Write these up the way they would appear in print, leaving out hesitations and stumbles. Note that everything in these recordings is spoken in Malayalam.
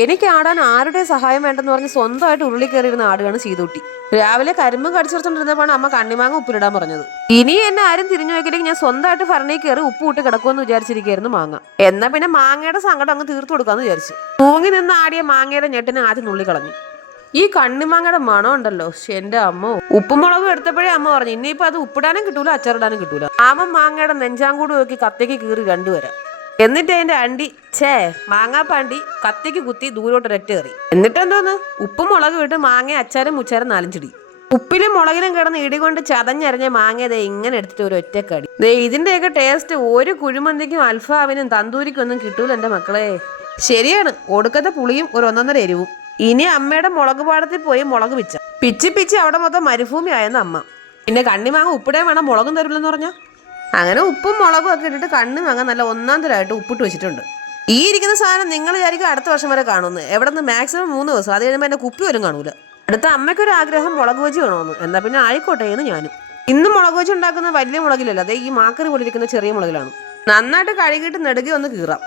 എനിക്ക് ആടാൻ ആരുടെ സഹായം വേണ്ടെന്ന് പറഞ്ഞ് സ്വന്തമായിട്ട് ഉരുളി കയറിയിരുന്ന ആടുകയാണ് സീതൂട്ടി. രാവിലെ കരിമ്പും കടിച്ചുറച്ചോണ്ടിരുന്നപ്പോഴാണ് അമ്മ കണ്ണിമാങ്ങ ഉപ്പിലിടാൻ പറഞ്ഞത്. ഇനി എന്നെ ആരും തിരിഞ്ഞു നോക്കിയില്ലെങ്കിൽ ഞാൻ സ്വന്തമായിട്ട് ഭരണി കയറി ഉപ്പ് ഇട്ട് കിടക്കുമെന്ന് വിചാരിച്ചിരിക്കുകയായിരുന്നു മാങ്ങ. എന്നാ പിന്നെ മാങ്ങയുടെ സങ്കടം അങ്ങ് തീർത്തു കൊടുക്കാന്ന് വിചാരിച്ചു. തൂങ്ങി നിന്ന് ആടിയ മാങ്ങയുടെ ഞെട്ടിനെ ആദ്യം നുള്ളി കളഞ്ഞു. ഈ കണ്ണിമാങ്ങയുടെ മണം ഉണ്ടല്ലോ, എന്റെ അമ്മ. ഉപ്പും മുളകും എടുത്തപ്പോഴേ അമ്മ പറഞ്ഞു ഇനിയിപ്പോ അത് ഉപ്പിടാനും കിട്ടൂല, അച്ചാറിടാനും കിട്ടൂല. ആമ മാങ്ങയുടെ നെഞ്ചാങ്കൂട് നോക്കി കത്തേക്ക് കീറി രണ്ടുവരാം. എന്നിട്ട് അതിന്റെ അണ്ടി മാങ്ങാപ്പാണ്ടി കത്തിക്ക് കുത്തി ദൂരോട്ട് ഒരൊറ്റ കയറി. എന്നിട്ട് എന്തോന്ന് ഉപ്പും മുളകും ഇട്ട് മാങ്ങ അച്ചാരും മുച്ചാരും നാലഞ്ചിടി. ഉപ്പിലും മുളകിലും കിടന്ന് ഇടികൊണ്ട് ചതഞ്ഞരഞ്ഞ മാങ്ങ ഇങ്ങനെ എടുത്തിട്ട് ഒരു ഒറ്റക്കടി. ഇതിന്റെയൊക്കെ ടേസ്റ്റ് ഒരു കുഴിമന്തിക്കും അൽഫാമിനും തന്തൂരിക്കും ഒന്നും കിട്ടൂല എന്റെ മക്കളെ. ശരിയാണ്, ഒടുക്കത്തെ പുളിയും ഒരു ഒന്നൊന്നര എരിവും. ഇനി അമ്മയുടെ മുളക് പാടത്തിൽ പോയി മുളക് പിച്ചി പിച്ചി അവിടെ മൊത്തം മരുഭൂമി ആയെന്ന് അമ്മ. പിന്നെ കണ്ണിമാങ്ങ ഉപ്പിടേ വേണം, മുളകും തരില്ലെന്ന് പറഞ്ഞ. അങ്ങനെ ഉപ്പും മുളകും ഒക്കെ ഇട്ടിട്ട് കണ്ണിമാങ്ങ നല്ല ഒന്നാന്തരമായിട്ട് ഉപ്പിട്ട് വെച്ചിട്ടുണ്ട്. ഈ ഇരിക്കുന്ന സാധനം നിങ്ങൾ വിചാരിക്കും അടുത്ത വർഷം വരെ കാണുമെന്ന്. എവിടെ നിന്ന് മാക്സിമം 3 ദിവസം, അത് കഴിയുമ്പോൾ എന്റെ കുപ്പി പോലും കാണൂല. അടുത്ത അമ്മയ്ക്കൊരു ആഗ്രഹം മുളക് വെച്ച് വേണമെന്ന്. എന്നാ പിന്നെ ആയിക്കോട്ടെ എന്ന് ഞാനും. ഇന്ന് മുളക് വെച്ച് ഉണ്ടാക്കുന്ന വലിയ മുളകിലല്ല, അതേ ഈ മാക്കറി പോലിരിക്കുന്ന ചെറിയ മുളകിലാണ്. നന്നായിട്ട് കഴുകിയിട്ട് നെടുകി ഒന്ന് കീറാം.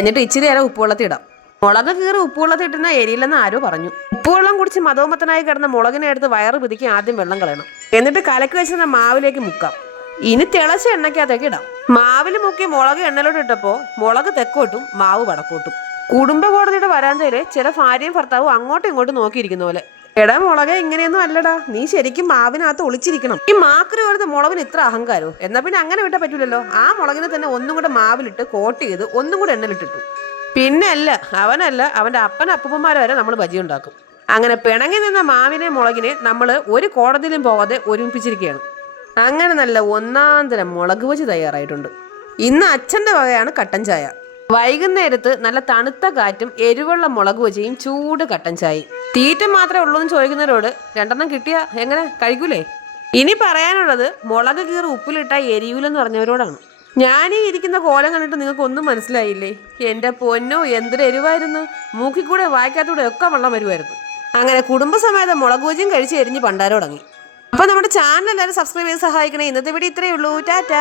എന്നിട്ട് ഇച്ചിരി നേരം ഉപ്പുവെള്ളത്തിൽ ഇടാം. മുളക് കീറി ഉപ്പുവെള്ളത്തിൽ ഇട്ടുന്ന എരിയില്ലെന്ന് ആരോ പറഞ്ഞു. ഉപ്പുവെള്ളം കുടിച്ച് മതോമത്തനായി കിടന്ന മുളകിനെ എടുത്ത് വയറ് പിതിക്കി ആദ്യം വെള്ളം കളയണം. എന്നിട്ട് കലക്കി വെച്ചിരുന്ന മാവിലേക്ക് മുക്കാം. ഇനി തിളച്ച എണ്ണയ്ക്കകത്തേക്ക് ഇടാം. മാവിൽ മുക്കി മുളക് എണ്ണയിലോട്ട് ഇട്ടപ്പോ മുളക് തെക്കോട്ടും മാവ് വടക്കോട്ടും. കുടുംബ കോടതിയുടെ വരാന്തയില് ചില ഭാര്യയും ഭർത്താവും അങ്ങോട്ടും ഇങ്ങോട്ടും നോക്കിയിരിക്കുന്ന പോലെ. എടാ മുളകെ, ഇങ്ങനെയൊന്നും അല്ലടാ, നീ ശരിക്കും മാവിനകത്ത് ഒളിച്ചിരിക്കണം. ഈ മാക്കറി പോലത്തെ മുളകിന് ഇത്ര അഹങ്കാരോ? എന്നാ പിന്നെ അങ്ങനെ വിട്ടാൽ പറ്റൂലല്ലോ. ആ മുളകിനെ തന്നെ ഒന്നും കൂടെ മാവിലിട്ട് കോട്ട് ചെയ്ത് ഒന്നും കൂടെ എണ്ണയിലിട്ടിട്ടു. പിന്നെ അല്ല, അവനല്ല അവന്റെ അപ്പനപ്പൂപ്പന്മാരെ വരെ നമ്മൾ ബജി ഉണ്ടാക്കും. അങ്ങനെ പിണങ്ങി നിന്ന മാവിനെ മുളകിനെ നമ്മൾ ഒരു കോടതിയിലും പോകാതെ ഒരുമിപ്പിച്ചിരിക്കുകയാണ്. അങ്ങനെ നല്ല ഒന്നാന്തരം മുളക് വെച്ച് തയ്യാറായിട്ടുണ്ട്. ഇന്ന് അച്ഛൻ്റെ വകയാണ് കട്ടൻ ചായ. വൈകുന്നേരത്ത് നല്ല തണുത്ത കാറ്റും എരിവുള്ള മുളക് വെച്ചയും ചൂട് കട്ടൻ ചായയും. തീറ്റ മാത്രമേ ഉള്ളൂ എന്ന് ചോദിക്കുന്നവരോട് 2 കിട്ടിയാ എങ്ങനെ കഴിക്കൂലേ? ഇനി പറയാനുള്ളത് മുളക് കീറി ഉപ്പിലിട്ട എരിയൂലെന്ന് പറഞ്ഞവരോടാണ്. ഞാനീ ഇരിക്കുന്ന കോലം കണ്ടിട്ട് നിങ്ങൾക്ക് ഒന്നും മനസ്സിലായില്ലേ? എൻ്റെ പൊന്നോ, എന്തൊരു എരിവായിരുന്നു! മൂക്കിക്കൂടെ വായ്ക്കകത്തൂടെ ഒക്കെ വെള്ളം വരുമായിരുന്നു. അങ്ങനെ കുടുംബസമേതം മുളക് വെച്ചും കഴിച്ച് എരിഞ്ഞ് പണ്ടാരം തുടങ്ങി. അപ്പൊ നമ്മുടെ ചാനൽ എല്ലാവരും സബ്സ്ക്രൈബ് ചെയ്ത് സഹായിക്കണേ. ഇന്നത്തെ വീഡിയോ ഇത്രയേ ഉള്ളൂ. ടാറ്റാ.